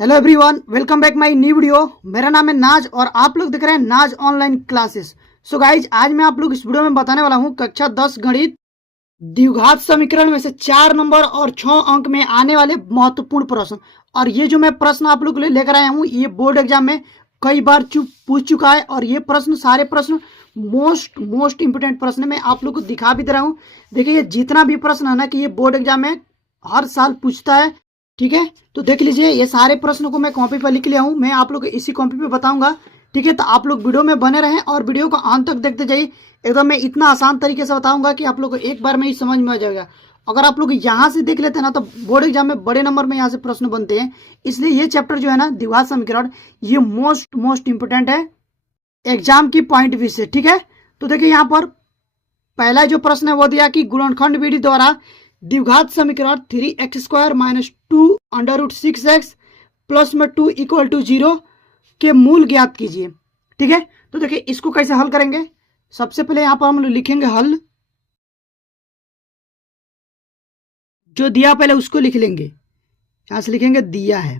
Hello everyone, welcome back my new video. मेरा नाम है नाज और आप लोग देख रहे हैं नाज ऑनलाइन क्लासेस। सो गाइज, आज मैं आप लोग इस वीडियो में बताने वाला हूं कक्षा 10 गणित द्विघात समीकरण में से 4 नंबर और 6 अंक में आने वाले महत्वपूर्ण प्रश्न। और ये जो मैं प्रश्न आप लोग के लिए लेकर आया हूँ, ये बोर्ड एग्जाम में कई बार पूछ चुका है और ये प्रश्न सारे प्रश्न मोस्ट इंपोर्टेंट प्रश्न है। मैं आप लोग को दिखा भी दे रहा हूँ। देखिए, ये जितना भी प्रश्न है ना कि ये बोर्ड एग्जाम में हर साल पूछता है, ठीक है। तो देख लीजिए, ये सारे प्रश्नों को मैं कॉपी पर लिख लिया हूँ। मैं आप लोग को इसी कॉपी पे बताऊंगा, ठीक है। तो आप लोग वीडियो में बने रहें और वीडियो को अंत तक देखते जाइए। एकदम मैं इतना आसान तरीके से बताऊंगा कि आप लोग को एक बार में ही समझ में आ जाएगा। अगर आप लोग यहाँ से देख लेते हैं ना, तो बोर्ड एग्जाम में बड़े नंबर में यहाँ से प्रश्न बनते हैं। इसलिए ये चैप्टर जो है ना, द्विघात समीकरण, ये मोस्ट इंपोर्टेंट है एग्जाम की पॉइंट व्यू से, ठीक है। तो देखिए, यहाँ पर पहला जो प्रश्न है वो दिया कि गुणनखंड विधि द्वारा द्विघात समीकरण 3x² - 2 √6x प्लस में 2 = 0 के मूल ज्ञात कीजिए, ठीक है। तो देखिए, इसको कैसे हल करेंगे। सबसे पहले यहां पर हम लोग लिखेंगे हल, जो दिया पहले उसको लिख लेंगे। यहां से लिखेंगे दिया है,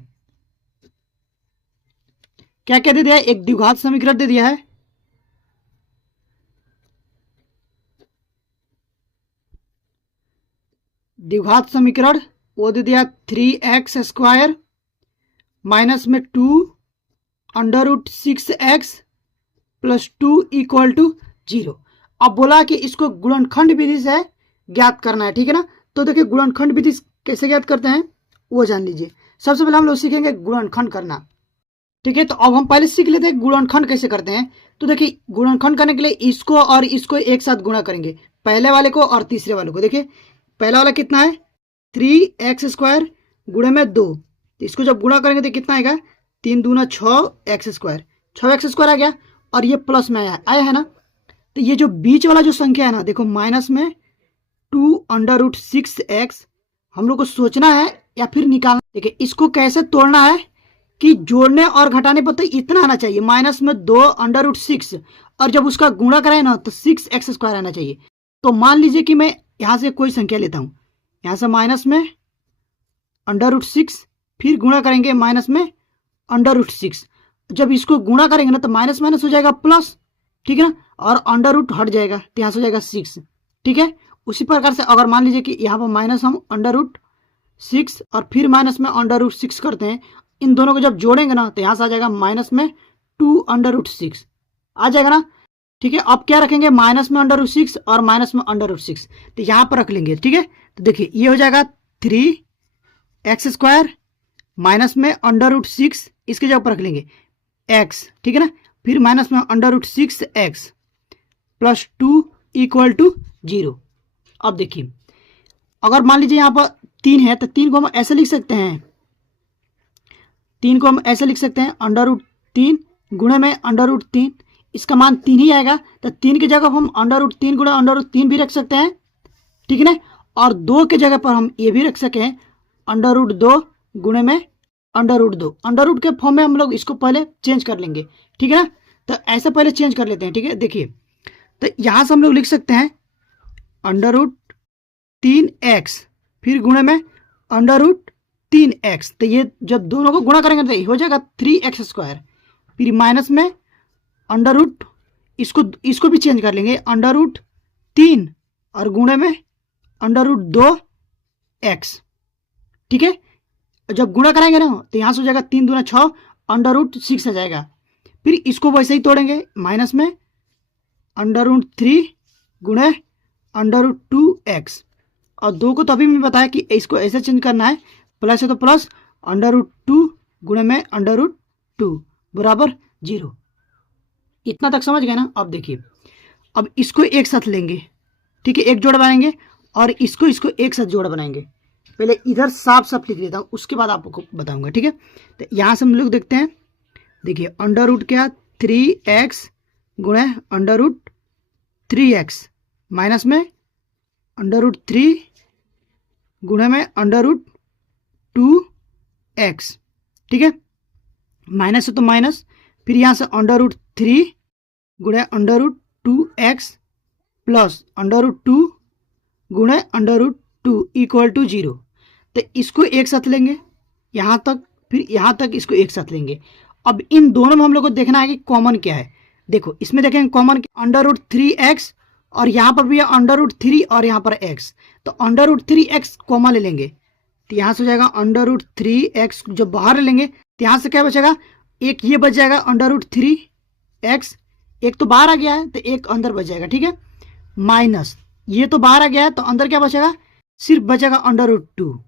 क्या क्या दे दिया है, एक द्विघात समीकरण दे दिया है, द्विघात समीकरण वो दे दिया 3x² माइनस में 2 √6x प्लस 2 = 0। अब बोला कि इसको गुणनखंड विधि से ज्ञात करना है, ठीक है ना। तो देखिए, गुणनखंड विधि कैसे ज्ञात करते हैं वो जान लीजिए। सबसे पहले हम लोग सीखेंगे गुणनखंड करना, ठीक है। तो अब हम पहले सीख लेते हैं गुणनखंड कैसे करते हैं। तो देखिए, गुणनखंड करने के लिए इसको और इसको एक साथ गुणा करेंगे, पहले वाले को और तीसरे वाले को। देखिए, पहला वाला कितना है 3x² गुणे में 2, तो इसको जब गुणा करेंगे तो कितना आएगा 3 दूना 6x², 6x² आ गया और ये प्लस में आया है ना। तो ये जो बीच वाला जो संख्या है ना, देखो माइनस में 2 √6x हम लोग को सोचना है या फिर निकालना। देखिए, इसको कैसे तोड़ना है कि जोड़ने और घटाने पर तो इतना आना चाहिए, माइनस में 2 √6 और जब उसका गुणा कराए ना तो 6x² आना चाहिए। तो मान लीजिए कि मैं यहां से कोई संख्या लेता हूं, यहां से माइनस में √6, फिर गुणा करेंगे माइनस में √6। जब इसको गुणा करेंगे ना तो माइनस माइनस हो जाएगा प्लस, ठीक है ना, और अंडर हट जाएगा तो यहाँ से हो जाएगा 6, ठीक है। उसी प्रकार से अगर मान लीजिए कि यहाँ पर माइनस हम √6 और फिर माइनस में √6 करते हैं, इन दोनों को जब जोड़ेंगे ना तो यहाँ से आ जाएगा माइनस में 2 √6 आ जाएगा ना, ठीक है। अब क्या रखेंगे, माइनस में √6 और माइनस में √6, तो यहाँ पर रख लेंगे, ठीक है। तो देखिए, ये हो जाएगा 3x² माइनस में √6, इसके जगह पर रख लेंगे x, ठीक है ना, फिर माइनस में √6x प्लस 2 = 0। अब देखिए, अगर मान लीजिए यहाँ पर 3 है तो 3 को हम ऐसे लिख सकते हैं, 3 को हम ऐसे लिख सकते हैं √3 गुणे में √3, इसका मान 3 ही आएगा। तो 3 की जगह हम √3 गुणे √3 भी रख सकते हैं, ठीक है ना। और 2 की जगह पर हम ये भी रख सकें √2 गुणे में √2। अंडर के फॉर्म में हम लोग इसको पहले चेंज कर लेंगे, ठीक है ना। तो ऐसे पहले चेंज कर लेते हैं, ठीक है। देखिए, तो यहां से हम लोग लिख सकते हैं √3x फिर गुणे में √3x। तो ये जब दोनों को गुणा करेंगे तो हो जाएगा 3x², फिर माइनस में इसको भी चेंज कर लेंगे √3 और गुणे में √2x, ठीक है। जब गुणा कराएंगे ना तो यहां से हो जाएगा 3 दूना 6 √6 आ जाएगा। फिर इसको वैसे ही तोड़ेंगे, माइनस में √3 गुणे √2x, और 2 को तो अभी मैं बताया कि इसको ऐसे चेंज करना है, प्लस है तो प्लस √2 गुणे में √2 बराबर 0। इतना तक समझ गए ना। अब देखिए, अब इसको एक साथ लेंगे, ठीक है, एक जोड़ बनाएंगे और इसको एक साथ जोड़ बनाएंगे। पहले इधर साफ साफ लिख लेता हूँ, उसके बाद आपको बताऊंगा, ठीक है। तो यहाँ से हम लोग देखते हैं, देखिए अंडर क्या 3x गुणे √3x माइनस में √3 गुणे में √2x, ठीक है। माइनस है तो माइनस, फिर यहाँ से √3 गुणे √2x प्लस √2 गुणे √2 = 0। तो इसको एक साथ लेंगे, यहाँ तक फिर यहाँ तक इसको एक साथ लेंगे। अब इन दोनों में हम लोग को देखना है कि कॉमन क्या है। देखो इसमें देखेंगे कॉमन √3x और यहाँ पर भी है √3 और यहाँ पर x, तो √3x कॉमन ले लेंगे तो यहाँ से हो जाएगा √3x, जो बाहर ले लेंगे तो यहाँ से क्या बचेगा, एक ये बच जाएगा √3x, एक तो बाहर आ गया है तो एक अंदर बच जाएगा, ठीक है, माइनस ये तो बाहर आ गया है तो अंदर क्या बचेगा, सिर्फ बचेगा √2,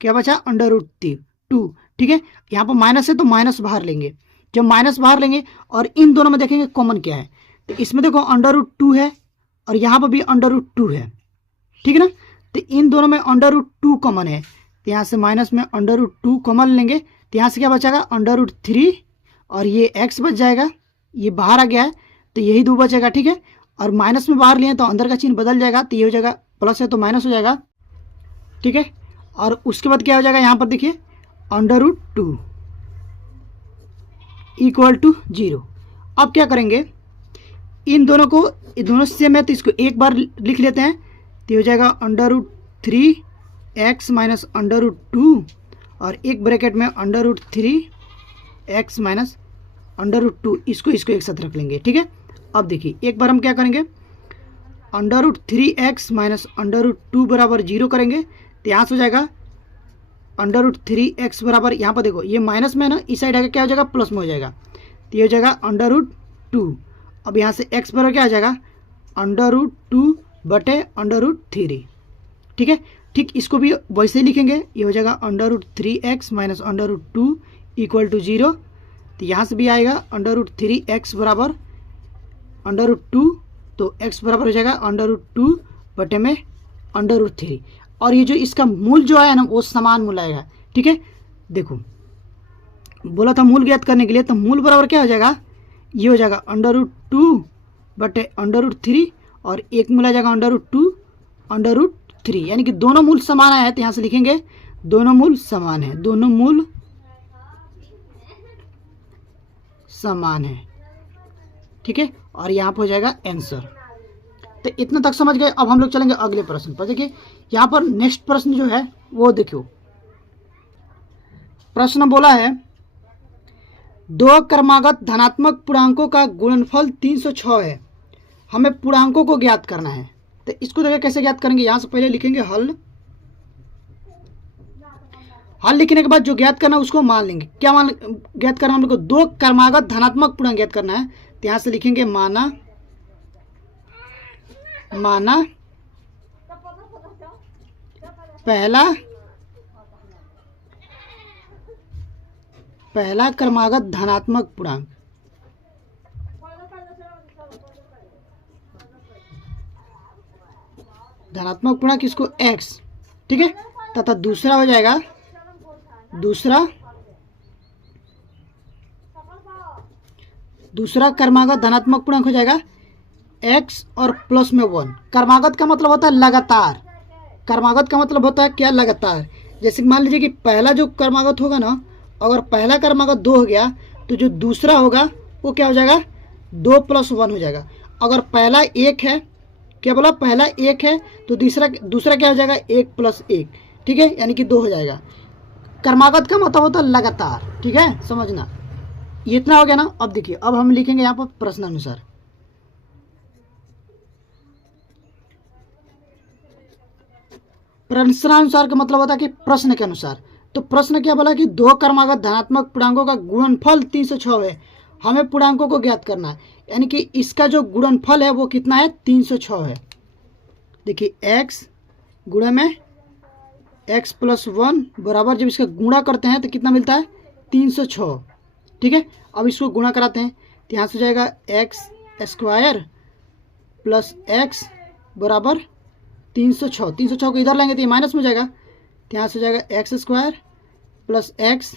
क्या बचा √2, ठीक है। यहाँ पर माइनस है तो माइनस बाहर लेंगे, जब माइनस बाहर लेंगे और इन दोनों में देखेंगे कॉमन क्या है, तो इसमें देखो √2 है और यहाँ पर भी √2 है, ठीक है ना, तो इन दोनों में √2 कॉमन है, तो यहाँ से माइनस में √2 कॉमन लेंगे तो यहाँ से क्या बचेगा √3 और ये x बच जाएगा, ये बाहर आ गया है तो यही 2 बचेगा, ठीक है, और माइनस में बाहर लिए तो अंदर का चिन्ह बदल जाएगा, तो ये हो जाएगा प्लस है तो माइनस हो जाएगा, ठीक है। और उसके बाद क्या हो जाएगा, यहाँ पर देखिए √2 = 0। अब क्या करेंगे, इन दोनों को, ये दोनों सेम है तो इसको एक बार लिख लेते हैं, तो हो जाएगा √3x माइनस √2 और एक ब्रैकेट में √3x माइनस √2, इसको एक साथ रख लेंगे, ठीक है। अब देखिए एक बार हम क्या करेंगे, √3x माइनस √2 बराबर 0 करेंगे तो यहाँ से हो जाएगा √3x बराबर, यहाँ पर देखो ये माइनस में है ना, इस साइड आगे क्या हो जाएगा प्लस में हो जाएगा, तो ये हो जाएगा √2। अब यहाँ से x बराबर क्या आ जाएगा √2 बटे √3, ठीक है। ठीक इसको भी वैसे ही लिखेंगे, ये हो जाएगा √3x माइनस √2 = 0, तो यहाँ से भी आएगा √3x बराबर √2, तो x बराबर हो जाएगा √2 बटे में √3, और ये जो इसका मूल जो है ना वो समान मूल आएगा, ठीक है। देखो बोला था मूल ज्ञात करने के लिए, तो मूल बराबर क्या हो जाएगा, ये हो जाएगा √2 बटे √3 और एक मूल आ जाएगा √2 यानी कि दोनों मूल समान आया है, तो यहाँ से लिखेंगे दोनों मूल समान है, दोनों मूल समान है, ठीक है, और यहाँ पर हो जाएगा आंसर। तो इतना तक समझ गए। अब हम लोग चलेंगे अगले प्रश्न पर। देखिए यहाँ पर नेक्स्ट प्रश्न जो है वो देखियो, प्रश्न बोला है 2 क्रमागत धनात्मक पूर्णांकों का गुणनफल 306 है, हमें पूर्णांकों को ज्ञात करना है। तो इसको देखिए कैसे ज्ञात करेंगे, यहाँ से पहले लिखेंगे हल लिखने के बाद जो ज्ञात करना है उसको मान लेंगे। क्या मान ज्ञात करना, हम लोग को 2 क्रमागत धनात्मक पूर्णांक ज्ञात करना है, तो यहाँ से लिखेंगे माना पहला क्रमागत धनात्मक पूर्णांक, धनात्मक पूर्णांक इसको x, ठीक है, तथा दूसरा हो जाएगा दूसरा क्रमागत धनात्मक पूर्णांक हो जाएगा x और प्लस में 1। क्रमागत का मतलब होता है लगातार, क्रमागत का मतलब होता है क्या, लगातार। जैसे मान लीजिए कि पहला जो क्रमागत होगा ना, अगर पहला क्रमागत 2 हो गया तो जो दूसरा होगा वो क्या हो जाएगा 2 + 1 हो जाएगा। अगर पहला 1 है, क्या बोला, पहला 1 है तो दूसरा क्या हो जाएगा 1 + 1, ठीक है, यानी कि 2 हो जाएगा। क्रमागत का मतलब होता है लगातार, ठीक है, समझना। ये इतना हो गया ना। अब देखिए अब हम लिखेंगे यहाँ पर प्रश्नानुसार, प्रश्नानुसार का मतलब होता है कि प्रश्न के अनुसार। तो प्रश्न क्या बोला कि 2 क्रमागत धनात्मक पूर्णांकों का गुणनफल 306 है, हमें पूर्णांकों को ज्ञात करना है, यानी कि इसका जो गुणनफल है वो कितना है 306 है। देखिए x गुणा में x + 1 बराबर, जब इसका गुणा करते हैं तो कितना मिलता है 306, ठीक है। अब इसको गुणा कराते हैं तो यहाँ से हो जाएगा x² + x बराबर 306। 306 को इधर लेंगे तो ये माइनस में हो जाएगा, तो यहाँ से हो जाएगा x² + x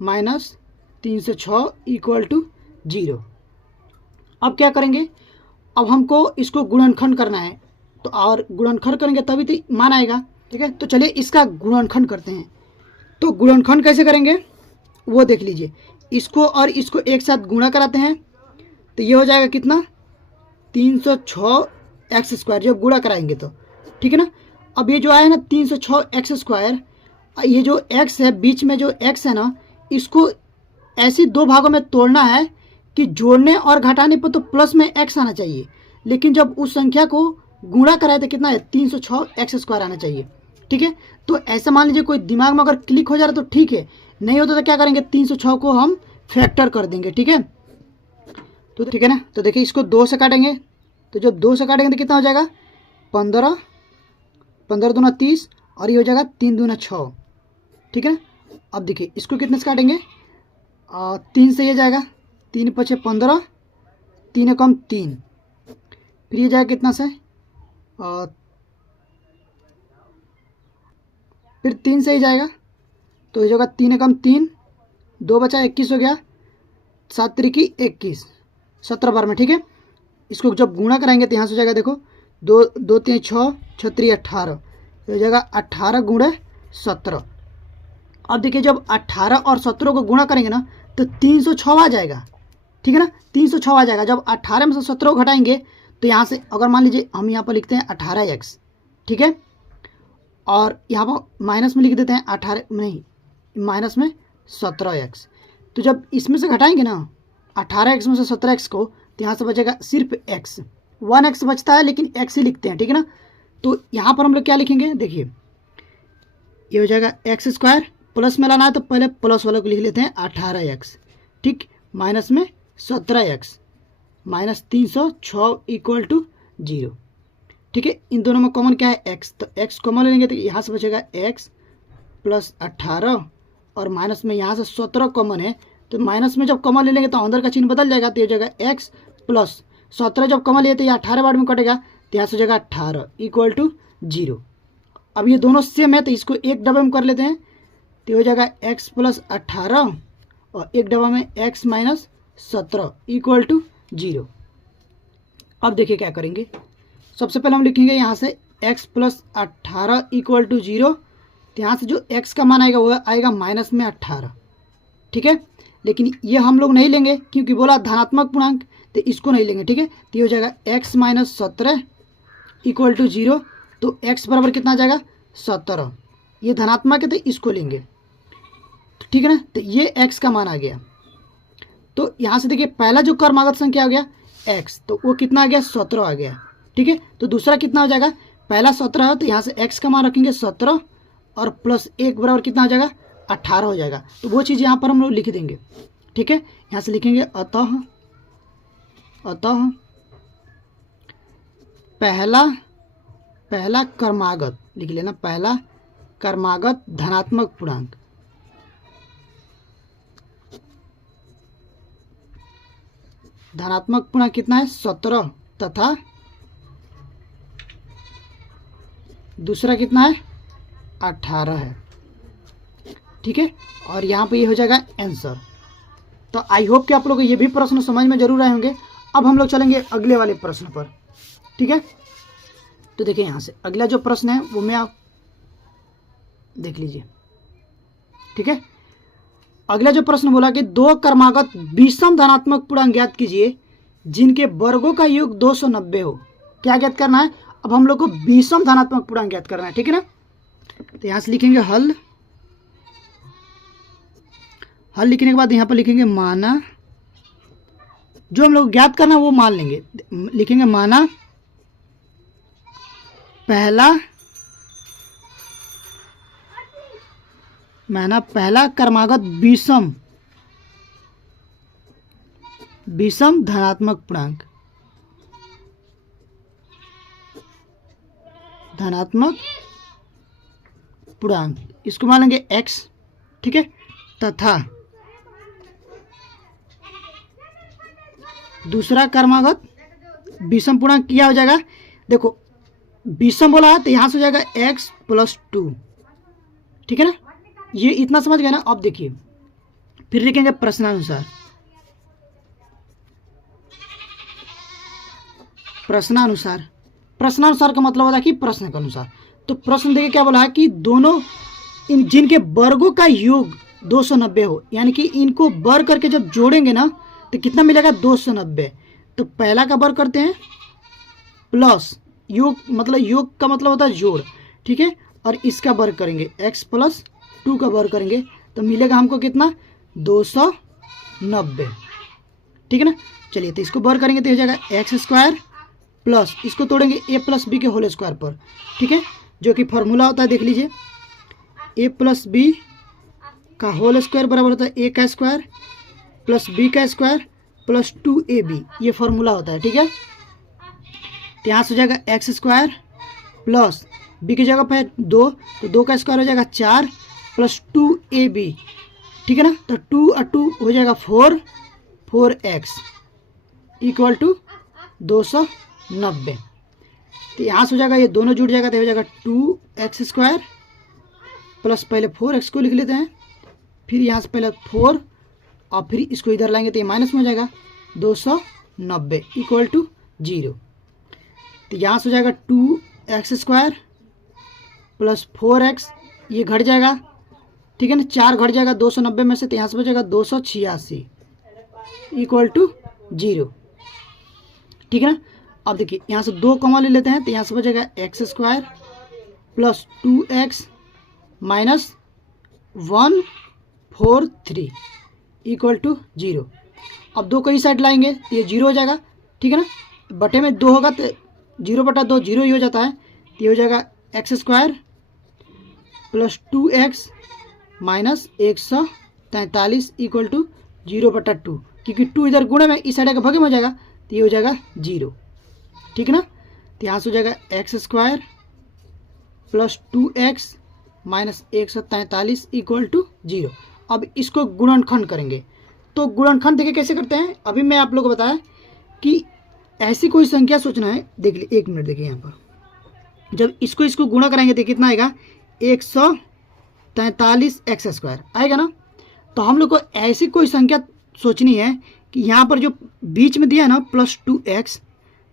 माइनस 306 = 0। अब क्या करेंगे, अब हमको इसको गुणनखंड करना है, तो और गुणनखंड करेंगे तभी तो मान आएगा, ठीक है। तो चलिए इसका गुणनखंड करते हैं। तो गुणनखंड कैसे करेंगे वो देख लीजिए, इसको और इसको एक साथ गुणा कराते हैं तो ये हो जाएगा कितना 306x², जब गुणा कराएंगे तो, ठीक है ना। अब ये जो आया ना 306x², ये जो x है बीच में जो x है ना, इसको ऐसे दो भागों में तोड़ना है कि जोड़ने और घटाने पर तो प्लस में x आना चाहिए, लेकिन जब उस संख्या को गुणा कराए तो कितना है 306 एक्स स्क्वायर आना चाहिए। ठीक है, तो ऐसा मान लीजिए कोई दिमाग में अगर क्लिक हो जा रहा है तो ठीक है, नहीं होता तो क्या करेंगे 306 को हम फैक्टर कर देंगे। ठीक है, तो ठीक है ना। तो देखिए इसको 2 से काटेंगे, तो जब 2 से काटेंगे तो कितना हो जाएगा 15, 15 दूना 30 और ये हो जाएगा 3 दूना 6। ठीक है, अब देखिए इसको कितने से काटेंगे 3 से ये जाएगा 3 पचे 15, 3 कम 3, फिर ये जाएगा कितना से फिर 3 से ही जाएगा, तो ये जाएगा 3 कम 3, 2 बचा 21 हो गया, 7 त्रिकी 21, 17 बार में। ठीक है, इसको जब गुणा कराएंगे तो यहाँ से हो जाएगा देखो 2 2 3 6 6 3 18, तो हो जाएगा 18 गुणे 17। अब देखिए जब 18 और 17 को गुणा करेंगे ना तो 306 आ जाएगा। ठीक है ना, 306 आ जाएगा। जब 18 में से 17 को घटाएंगे तो यहाँ से अगर मान लीजिए हम यहाँ पर लिखते हैं 18x, ठीक है, और यहाँ पर माइनस में लिख देते हैं 18 नहीं माइनस में 17x, तो जब इसमें से घटाएंगे ना 18x में से 17x को तो यहाँ से बचेगा सिर्फ x, 1x बचता है लेकिन x ही लिखते हैं। ठीक है ना, तो यहाँ पर हम लोग क्या लिखेंगे देखिए ये हो जाएगा एक्स स्क्वायर, प्लस में लाना है तो पहले प्लस वाले को लिख लेते हैं 18x, ठीक, माइनस में 17x माइनस 306 इक्वल टू 0। ठीक है, इन दोनों में कॉमन क्या है x, तो x कॉमन लेंगे तो यहाँ से बचेगा x प्लस 18 और माइनस में यहाँ से 17 कॉमन है, तो माइनस में जब कॉमन ले लेंगे तो अंदर का चिन्ह बदल जाएगा, तो ये हो जाएगा x प्लस 17 जब कॉमन लिए तो ये 18 बार में कटेगा, तो यहाँ से हो जाएगा 18 इक्वल टू 0। अब ये दोनों सेम है तो इसको एक डब्बे में कर लेते हैं, तो हो जाएगा x प्लस 18 और एक डब्बा में x माइनस 17 इक्वल टू 0। अब देखिए क्या करेंगे, सबसे पहले हम लिखेंगे यहाँ से x प्लस 18 इक्वल टू 0, तो यहाँ से जो x का मान आएगा वो आएगा माइनस में 18। ठीक है, लेकिन ये हम लोग नहीं लेंगे क्योंकि बोला धनात्मक पूर्णांक, तो इसको नहीं लेंगे। ठीक है, तो ये हो जाएगा x माइनस 17 इक्वल टू 0, तो x बराबर कितना आ जाएगा 17, ये धनात्मक है तो इसको लेंगे। ठीक है ना, तो ये x का मान आ गया। तो यहाँ से देखिए पहला जो क्रमागत संख्या आ गया x, तो वो कितना आ गया 17 आ गया। ठीक है, तो दूसरा कितना हो जाएगा, पहला 17 है तो यहाँ से x का मान रखेंगे 17 और प्लस 1 बराबर कितना हो जाएगा 18 हो जाएगा, तो वो चीज़ यहाँ पर हम लोग लिख देंगे। ठीक है, यहाँ से लिखेंगे अतः पहला क्रमागत लिख लेना, पहला क्रमागत धनात्मक पूर्णांक कितना है 17 तथा दूसरा कितना है 18 है। ठीक है, और यहाँ पे ये हो जाएगा आंसर। तो आई होप कि आप लोग को ये भी प्रश्न समझ में जरूर आए होंगे। अब हम लोग चलेंगे अगले वाले प्रश्न पर। ठीक है, तो देखिए यहाँ से अगला जो प्रश्न है वो मैं आप देख लीजिए। ठीक है, अगला जो प्रश्न बोला कि दो क्रमागत विषम धनात्मक पूर्णांक ज्ञात कीजिए जिनके वर्गों का योग 290 हो। क्या ज्ञात करना है, अब हम लोग को विषम धनात्मक पूर्णांक ज्ञात करना है। ठीक है ना, तो यहाँ से लिखेंगे हल लिखने के बाद यहाँ पर लिखेंगे माना, जो हम लोग ज्ञात करना वो मान लेंगे, लिखेंगे माना पहला क्रमागत विषम धनात्मक पूर्णांक इसको मान लेंगे x। ठीक है, तथा दूसरा क्रमागत विषम पूर्णांक क्या हो जाएगा, देखो विषम बोला है तो यहाँ से हो जाएगा x प्लस 2। ठीक है ना, ये इतना समझ गए ना। अब देखिए फिर लिखेंगे प्रश्नानुसार का मतलब होता है कि प्रश्न के अनुसार। तो प्रश्न देखिए क्या बोला है कि दोनों जिनके वर्गों का योग 290 हो, यानी कि इनको वर्ग करके जब जोड़ेंगे ना तो कितना मिलेगा 290। तो पहला का वर्ग करते हैं प्लस योग, मतलब योग का मतलब होता है जोड़। ठीक है, और इसका वर्ग करेंगे x प्लस 2 का वर्ग करेंगे तो मिलेगा हमको कितना 290, ठीक है ना। चलिए तो इसको बर करेंगे तो हो जाएगा एक्स स्क्वायर प्लस, इसको तोड़ेंगे ए प्लस बी के होल स्क्वायर पर, ठीक है, जो कि फॉर्मूला होता है देख लीजिए, ए प्लस बी का होल स्क्वायर बराबर होता है ए का स्क्वायर प्लस बी का स्क्वायर प्लस 2ab, ये फॉर्मूला होता है, ठीक है। तो यहाँ से हो जाएगा एक्स स्क्वायर प्लस बी की जगह पे 2, तो 2 का स्क्वायर हो जाएगा 4 प्लस 2ab, ठीक है ना। तो 2 और 2 हो जाएगा 4x इक्वल टू 290। तो यहाँ से हो जाएगा, ये दोनों जुड़ जाएगा तो हो जाएगा 2x स्क्वायर प्लस पहले 4x को लिख लेते हैं, फिर यहाँ से पहले 4 और फिर इसको इधर लाएंगे तो ये माइनस में हो जाएगा 290 इक्वल टू 0। तो यहाँ से हो जाएगा 2x स्क्वायर प्लस 4x, ये घट जाएगा, ठीक है ना, 4 घट जाएगा 290 में से, तो यहाँ से हो जाएगा 286 इक्वल टू 0, ठीक है ना। अब देखिए यहाँ से 2 कॉमन ले लेते हैं, तो यहाँ से हो जाएगा x square plus 2x minus 143 equal to 0। अब 2 को इस साइड लाएंगे तो ये 0 हो जाएगा, ठीक है ना, बटे में 2 होगा तो 0/2 0 ही हो जाता है, तो ये हो जाएगा x square plus 2x minus 143 equal to 0/2, क्योंकि 2 इधर गुणे में इस साइड का भगे में हो जाएगा, तो ये हो जाएगा 0, ठीक है ना। तो यहाँ से हो जाएगा x square plus 2x minus 143 equal to 0। अब इसको गुणनखंड करेंगे, तो गुणनखंड देखिए कैसे करते हैं, अभी मैं आप लोगों को बताया कि ऐसी कोई संख्या सोचना है, देख लीजिए 1 मिनट, देखिए यहाँ पर जब इसको गुणा कराएंगे तो कितना आएगा 143 एक्स स्क्वायर आएगा ना। तो हम लोग को ऐसी कोई संख्या सोचनी है कि यहाँ पर जो बीच में दिया है ना प्लस 2x,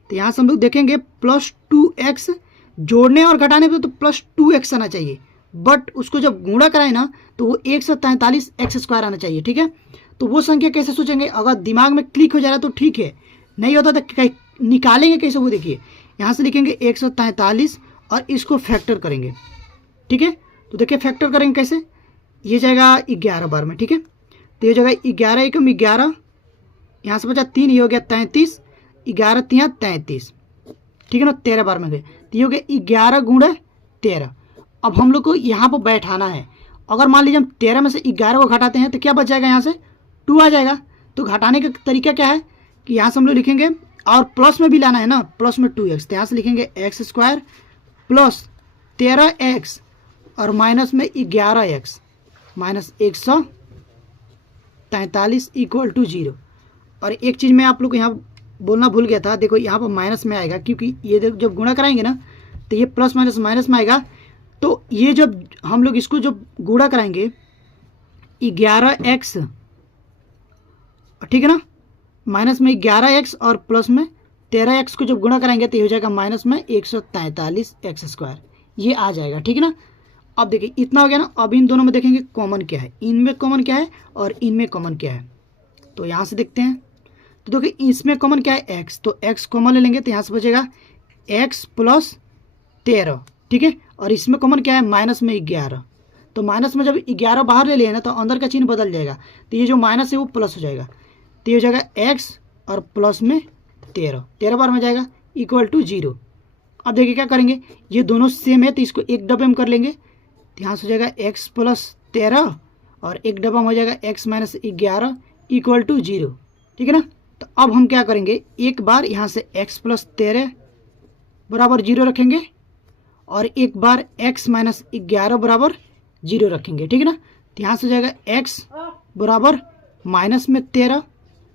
तो यहाँ से हम लोग देखेंगे प्लस 2x जोड़ने और घटाने पे तो प्लस 2x आना चाहिए, बट उसको जब गुणा कराए ना तो वो 143 एक्स स्क्वायर आना चाहिए, ठीक है। तो वो संख्या कैसे सोचेंगे, अगर दिमाग में क्लिक हो जा रहा है तो ठीक है, नहीं होता तो निकालेंगे कैसे, वो देखिए यहाँ से लिखेंगे 143 और इसको फैक्टर करेंगे, ठीक है। तो देखिए फैक्टर करेंगे कैसे, ये जाएगा 11 बार में, ठीक है। तो ये जाएगा 11 एकम 11, यहाँ से बचा 3, ये हो गया 33, 11 3 33, ठीक है ना, 13 बार में गए, तो ये हो गया 11 गुणे 13। अब हम लोग को यहाँ पर बैठाना है, अगर मान लीजिए हम 13 में से 11 को घटाते हैं तो क्या बच जाएगा, यहाँ से 2 आ जाएगा। तो घटाने का तरीका क्या है कि यहाँ से हम लोग लिखेंगे, और प्लस में भी लाना है ना, प्लस में 2x, तो यहाँ से लिखेंगे एक्स स्क्वायर प्लस 13x और माइनस में 11x माइनस 143 इक्वल टू 0। और एक चीज़ मैं आप लोग को यहाँ बोलना भूल गया था, देखो यहाँ पर माइनस में आएगा, क्योंकि ये जब गुणा कराएंगे ना तो ये प्लस माइनस माइनस में आएगा, तो ये जब हम लोग इसको जब गुणा कराएंगे 11x, ठीक है ना, माइनस में 11x और प्लस में 13x को जब गुणा कराएंगे तो ये हो जाएगा माइनस में 143 एक्स स्क्वायर, ये आ जाएगा, ठीक है ना। अब देखिए इतना हो गया ना, अब इन दोनों में देखेंगे कॉमन क्या है, इनमें कॉमन क्या है और इनमें कॉमन क्या है, तो यहाँ से देखते हैं। तो देखिए इसमें कॉमन क्या है x, तो x कॉमन ले लेंगे तो यहाँ से बचेगा x प्लस 13, ठीक है। और इसमें कॉमन क्या है माइनस में 11, तो माइनस में जब 11 बाहर ले लिया ना तो अंदर का चिन्ह बदल जाएगा, तो ये जो माइनस है वो प्लस हो जाएगा, तो ये हो जाएगा x और प्लस में 13 बार में जाएगा इक्वल टू 0। अब देखिए क्या करेंगे, ये दोनों सेम है तो इसको एक डब्बे में कर लेंगे, तो यहाँ से हो जाएगा x प्लस 13 और एक डब्बा में हो जाएगा x माइनस 11 इक्वल टू 0, ठीक है ना। तो अब हम क्या करेंगे, एक बार यहाँ से x प्लस 13 बराबर 0 रखेंगे और एक बार x माइनस 11 बराबर 0 रखेंगे, ठीक है ना। तो यहाँ से हो जाएगा x बराबर माइनस में 13,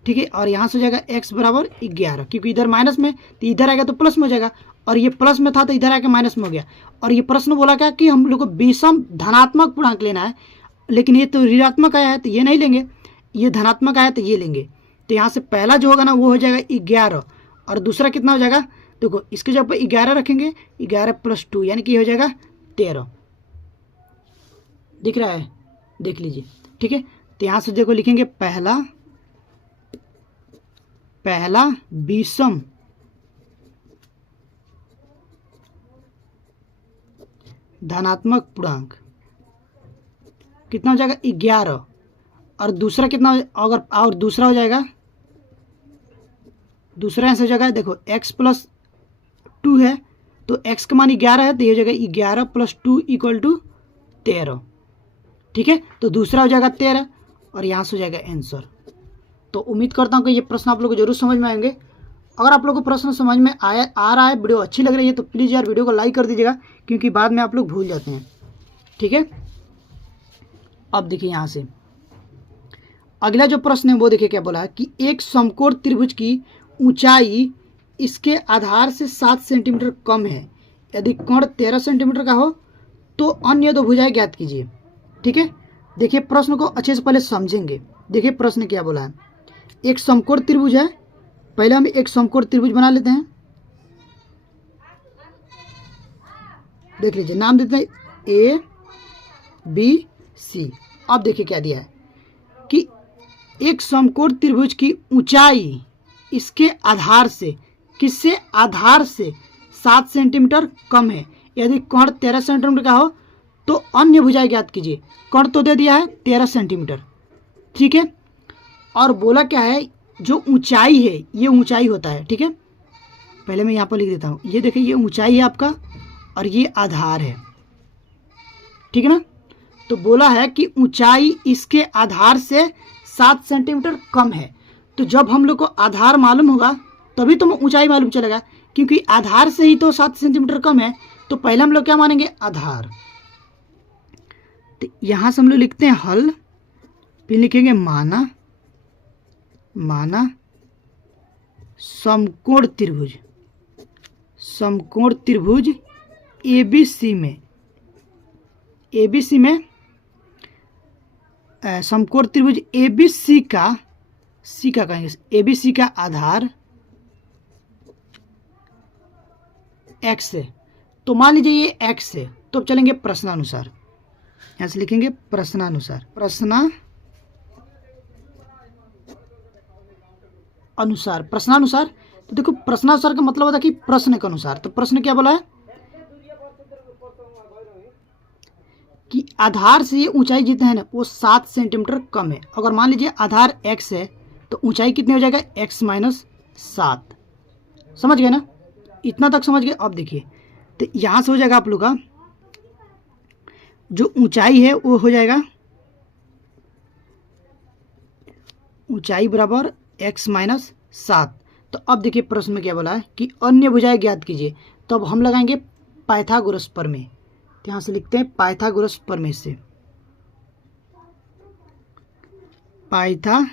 ठीक है, और यहाँ से हो जाएगा x बराबर 11, क्योंकि इधर माइनस में तो इधर आएगा तो प्लस में हो जाएगा, और ये प्लस में था तो इधर आके माइनस में हो गया। और ये प्रश्न बोला क्या कि हम लोग को विषम धनात्मक पूर्णांक लेना है, लेकिन ये तो ऋणात्मक आया है तो ये नहीं लेंगे, ये धनात्मक आया तो ये लेंगे। तो यहाँ से पहला जो होगा ना वो हो जाएगा 11 और दूसरा कितना हो जाएगा, देखो इसके जब 11 रखेंगे 11 प्लस 2 यानी कि ये हो जाएगा 13, दिख रहा है, देख लीजिए, ठीक है। तो यहाँ से देखो लिखेंगे पहला विषम धनात्मक पूर्णांक कितना हो जाएगा 11, और दूसरा कितना अगर और दूसरा हो जाएगा, दूसरा आंसर हो जाएगा, देखो x प्लस 2 है तो x का मान 11 है तो ये हो जाएगा 11 प्लस 2 इक्वल टू 13। ठीक है, तो दूसरा हो जाएगा 13 और यहाँ से हो जाएगा आंसर। तो उम्मीद करता हूँ कि ये प्रश्न आप लोगों को जरूर समझ में आएंगे। अगर आप लोगों को प्रश्न समझ में आ रहा है, वीडियो अच्छी लग रही है तो प्लीज़ यार वीडियो को लाइक कर दीजिएगा, क्योंकि बाद में आप लोग भूल जाते हैं। ठीक है, अब देखिए यहाँ से अगला जो प्रश्न है वो देखिए क्या बोला है कि एक समकोण त्रिभुज की ऊंचाई इसके आधार से 7 सेंटीमीटर कम है। यदि कोण 13 सेंटीमीटर का हो तो अन्य दो भुजाएं ज्ञात कीजिए। ठीक है, देखिए प्रश्न को अच्छे से पहले समझेंगे। देखिए प्रश्न क्या बोला है, एक समकोण त्रिभुज है, पहले हम एक समकोण त्रिभुज बना लेते हैं। देख लीजिए, नाम देते हैं ए बी सी। अब देखिए क्या दिया है कि एक समकोण त्रिभुज की ऊंचाई इसके आधार से, किससे, आधार से 7 सेंटीमीटर कम है। यदि कोण 13 सेंटीमीटर का हो तो अन्य भुजाएं ज्ञात कीजिए। कोण तो दे दिया है 13 सेंटीमीटर। ठीक है, और बोला क्या है, जो ऊंचाई है ये ऊंचाई होता है। ठीक है, पहले मैं यहाँ पर लिख देता हूँ, ये देखिए ये ऊंचाई है आपका और ये आधार है। ठीक है ना, तो बोला है कि ऊंचाई इसके आधार से 7 सेंटीमीटर कम है। तो जब हम लोग को आधार मालूम होगा तभी तो ऊंचाई मालूम चलेगा, क्योंकि आधार से ही तो 7 सेंटीमीटर कम है। तो पहले हम लोग क्या मानेंगे, आधार। तो यहां से हम लोग लिखते हैं हल, फिर लिखेंगे माना समकोण त्रिभुज, समकोण त्रिभुज एबीसी में, एबीसी में समकोण त्रिभुज एबीसी का, सी का कहेंगे, एबीसी का आधार x है। तो मान लीजिए ये x है, तो अब चलेंगे प्रश्नानुसार। यहां से लिखेंगे प्रश्नानुसार, प्रश्नानुसार। तो देखो प्रश्नानुसार का मतलब होता है कि प्रश्न के अनुसार। तो प्रश्न क्या बोला है कि आधार से ये ऊंचाई जितना है ना वो 7 सेंटीमीटर कम है। अगर मान लीजिए आधार x है तो ऊंचाई कितनी हो जाएगा, x माइनस 7। समझ गए ना, इतना तक समझ गए। अब देखिए तो यहाँ से हो जाएगा आप लोग का जो ऊंचाई है वो हो जाएगा ऊंचाई बराबर x माइनस 7। तो अब देखिए प्रश्न में क्या बोला है कि अन्य भुजाएं ज्ञात कीजिए। तो अब हम लगाएंगे पाइथागोरस प्रमेय। तो यहाँ से लिखते हैं पाइथागोरस प्रमेय से, पाइथागोरस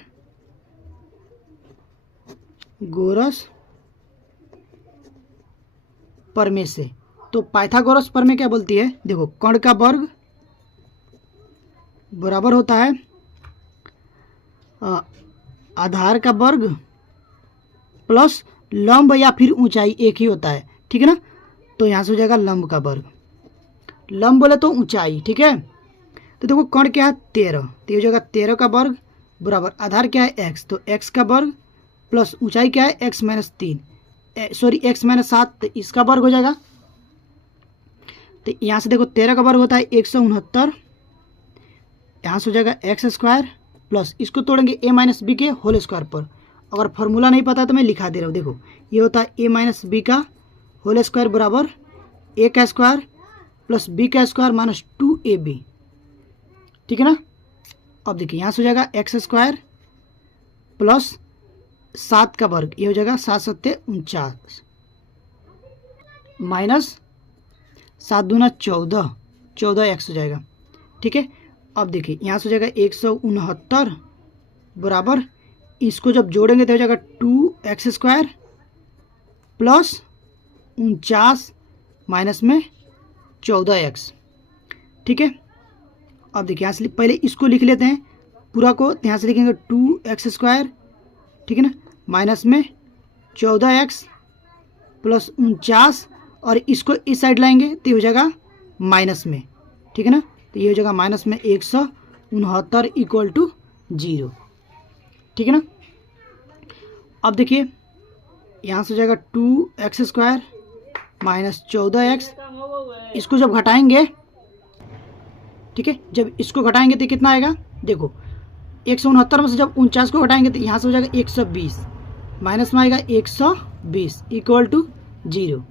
प्रमेय से। तो पाइथागोरस प्रमेय क्या बोलती है, देखो कोण का वर्ग बराबर होता है आधार का वर्ग प्लस लंब या फिर ऊंचाई, एक ही होता है। ठीक है ना, तो यहाँ से हो जाएगा लंब का वर्ग, लंब बोले तो ऊंचाई। ठीक है, तो देखो कोण क्या है 13, तो ये हो जाएगा 13 का वर्ग बराबर आधार क्या है x, तो x का वर्ग प्लस ऊंचाई क्या है x minus 3, sorry x minus 7, तो इसका वर्ग हो जाएगा। तो यहाँ से देखो 13 का वर्ग होता है 169, यहाँ से हो जाएगा एक्स स्क्वायर प्लस इसको तोड़ेंगे a माइनस बी के होल स्क्वायर पर। अगर फॉर्मूला नहीं पता तो मैं लिखा दे रहा हूँ। देखो ये होता है a माइनस बी का होल स्क्वायर बराबर a का स्क्वायर प्लस b का स्क्वायर माइनस 2ab। ठीक है ना, अब देखिए यहाँ से हो जाएगा एक्स स्क्वायर प्लस 7 का वर्ग, ये हो जाएगा 7 सत्ते 49 माइनस 7 दूना 14, 14x हो जाएगा। ठीक है, अब देखिए यहाँ से हो जाएगा 169 बराबर, इसको जब जोड़ेंगे तो हो जाएगा 2x स्क्वायर प्लस 49 माइनस में 14x। ठीक है, अब देखिए यहाँ से पहले इसको लिख लेते हैं पूरा को, यहाँ से लिखेंगे 2x स्क्वायर, ठीक है ना, माइनस में 14x प्लस 49, और इसको इस साइड लाएंगे तो ये हो जाएगा माइनस में। ठीक है ना, तो ये हो जाएगा माइनस में 169 इक्वल टू 0। ठीक है ना, अब देखिए यहाँ से हो जाएगा 2x स्क्वायर माइनस 14x, इसको जब घटाएंगे, ठीक है, जब इसको घटाएंगे तो कितना आएगा, देखो 169 में से जब 49 को घटाएंगे तो यहाँ से हो जाएगा 120, माइनस में आएगा 120 इक्वल टू 0।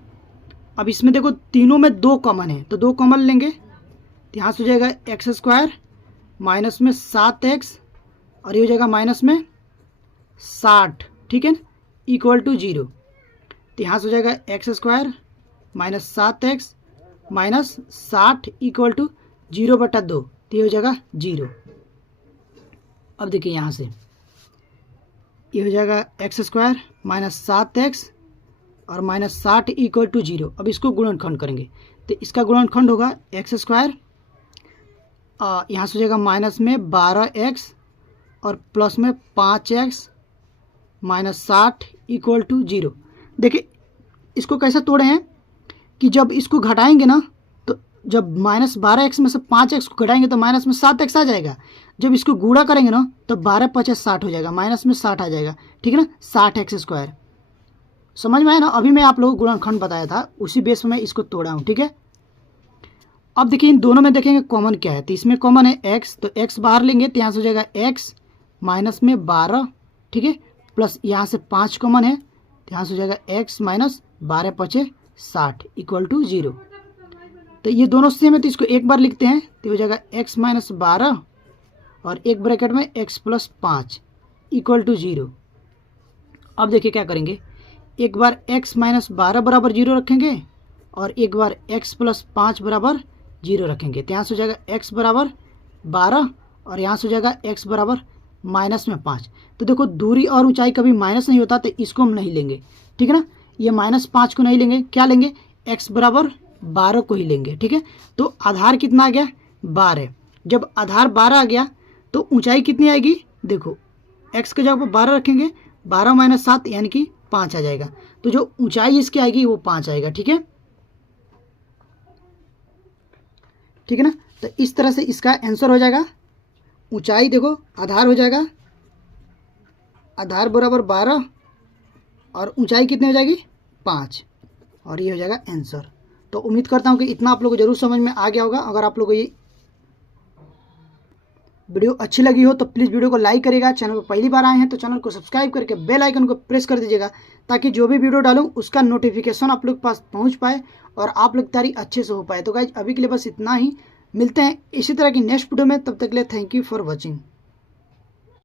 अब इसमें देखो तीनों में 2 कॉमन है तो 2 कॉमन लेंगे तो यहाँ से हो जाएगा एक्स स्क्वायर माइनस में 7x और ये हो जाएगा माइनस में 60, ठीक है ना, इक्वल टू 0। तो यहाँ से हो जाएगा x square minus 7x minus 60 equal to 0/2, तो ये हो जाएगा 0। अब देखिए यहाँ से ये हो जाएगा एक्स स्क्वायर माइनस 7x और माइनस 60 इक्वल टू 0। अब इसको गुणनखंड करेंगे तो इसका गुणनखंड होगा एक्स स्क्वायर, यहाँ से हो जाएगा माइनस में 12x और प्लस में 5x माइनस 60 इक्वल टू 0। देखिए इसको कैसे तोड़े हैं कि जब इसको घटाएंगे ना तो जब माइनस 12x में से 5x को घटाएंगे तो माइनस में 7x आ जाएगा। जब इसको गुणा करेंगे ना तो 12×5 = 60 हो जाएगा, माइनस में 60 आ जाएगा, ठीक है ना, 60x स्क्वायर। समझ में आया ना। अभी मैं आप लोगों को गुणनखंड बताया था, उसी बेस में मैं इसको तोड़ा हूँ, ठीक है। अब देखिए इन दोनों में देखेंगे कॉमन क्या है, तो इसमें कॉमन है x, तो x बाहर लेंगे तो यहाँ से हो जाएगा x माइनस में 12, ठीक है, प्लस यहाँ से 5 कॉमन है तो यहाँ से हो जाएगा x माइनस 12×5 इक्वल टू 0। तो ये दोनों सेम है तो इसको एक बार लिखते हैं तो हो जाएगा x माइनस 12 और एक ब्रैकेट में x प्लस 5 इक्वल टू 0। अब देखिए क्या करेंगे, एक बार x माइनस 12 बराबर 0 रखेंगे और एक बार x प्लस 5 बराबर 0 रखेंगे तो यहाँ से हो जाएगा x बराबर 12 और यहाँ से हो जाएगा x बराबर माइनस में 5। तो देखो दूरी और ऊंचाई कभी माइनस नहीं होता तो इसको हम नहीं लेंगे, ठीक है ना, ये -5 को नहीं लेंगे, क्या लेंगे, x बराबर 12 को ही लेंगे, ठीक है। तो आधार कितना आ गया, 12। जब आधार 12 आ गया तो ऊंचाई कितनी आएगी, देखो x के जगह पर 12 रखेंगे, 12 - 7 यानी कि 5 आ जाएगा। तो जो ऊंचाई इसकी आएगी वो 5 आएगा, ठीक है, ठीक है ना। तो इस तरह से इसका आंसर हो जाएगा, ऊंचाई देखो आधार हो जाएगा, आधार बराबर 12 और ऊंचाई कितनी हो जाएगी 5 और ये हो जाएगा आंसर। तो उम्मीद करता हूँ कि इतना आप लोगों को जरूर समझ में आ गया होगा। अगर आप लोगों को ये वीडियो अच्छी लगी हो तो प्लीज़ वीडियो को लाइक करिएगा। चैनल पर पहली बार आए हैं तो चैनल को सब्सक्राइब करके बेल आइकन को प्रेस कर दीजिएगा ताकि जो भी वीडियो डालूं उसका नोटिफिकेशन आप लोग के पास पहुंच पाए और आप लोग तैयारी अच्छे से हो पाए। तो गाइज अभी के लिए बस इतना ही, मिलते हैं इसी तरह की नेक्स्ट वीडियो में, तब तक के लिए थैंक यू फॉर वॉचिंग।